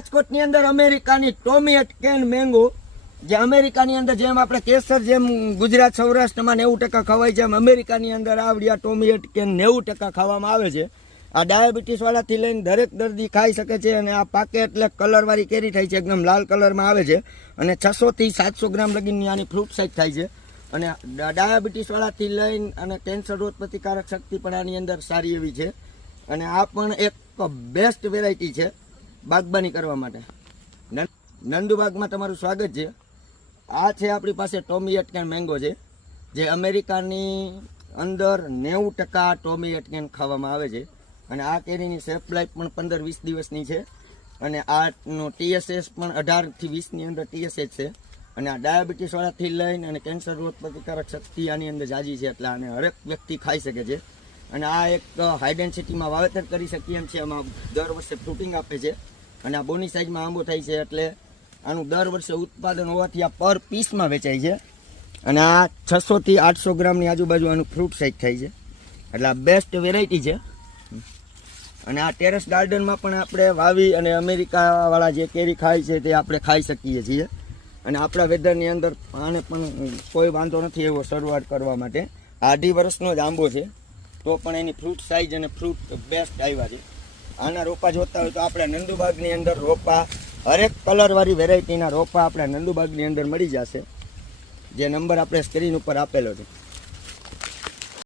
રાજકોટની અંદર અમેરિકાની ટોમેટ કેન મેંગો, જે અમેરિકાની અંદર જેમ આપણે કેસર જેમ ગુજરાત સૌરાષ્ટ્રમાં 90% ખવાય છે, એમ અમેરિકાની અંદર આવડી આ ટોમેટ કેન 90% ખાવામાં આવે છે. આ ડાયાબિટીસ વાળાથી લઈને દરેક દર્દી ખાઈ શકે છે. અને આ પાકે એટલે કલરવાળી કેરી થાય છે, એકદમ લાલ કલરમાં આવે છે. અને 600 થી 700 ગ્રામ લગીની આની ફ્રૂટ સાઇઝ થાય છે. અને ડાયાબિટીસ વાળાથી લઈને અને કેન્સર રોગ પ્રતિકારક શક્તિ પણ આની અંદર સારી એવી છે. અને આ પણ એક બેસ્ટ વેરાયટી છે બાગબાની કરવા માટે. નંદુબાગમાં તમારું સ્વાગત છે. આ છે આપણી પાસે ટોમેટ કેન મેંગો છે, જે અમેરિકાની અંદર 90% ટોમેટ કેન ખાવામાં આવે છે. અને આ કેરીની શેલ્ફ લાઈફ પણ 15-20 દિવસની છે. અને આનો TSS પણ 18 થી 20ની અંદર TSS છે. અને આ ડાયાબિટીસ વાળાથી લઈને અને કેન્સર રોગ પ્રતિકારક શક્તિ આની અંદર જાજી છે, એટલે આને હરેક વ્યક્તિ ખાઈ શકે છે. અને આ એક હાઈ ડેન્સિટીમાં વાવેતર કરી શકીએ એમ છે. આમાં દર વર્ષે ફ્રૂટિંગ આપે છે. અને આ બોની સાઈઝમાં આંબો થાય છે, એટલે આનું દર વર્ષે ઉત્પાદન હોવાથી આ પર પીસમાં વેચાય છે. અને આ 600 થી 800 ગ્રામની આજુબાજુ આનું ફ્રૂટ સાઈઝ થાય છે, એટલે આ બેસ્ટ વેરાયટી છે. અને આ ટેરેસ ગાર્ડનમાં પણ આપણે વાવી અને અમેરિકાવાળા જે કેરી ખાય છે તે આપણે ખાઈ શકીએ છીએ. અને આપણા વેધરની અંદર આને પણ કોઈ વાંધો નથી એવો શરૂઆત કરવા માટે. 2.5 વર્ષનો જ આંબો છે, તો પણ એની ફ્રૂટ સાઇઝ અને ફ્રૂટ બેસ્ટ આવ્યા છે. આના રોપા જોતા હોય તો આપણે નંદુબાગની અંદર રોપા હરેક કલરવાળી વેરાયટીના રોપા આપણે નંદુબાગની અંદર મળી જશે. જે નંબર આપણે સ્ક્રીન ઉપર આપેલો છે.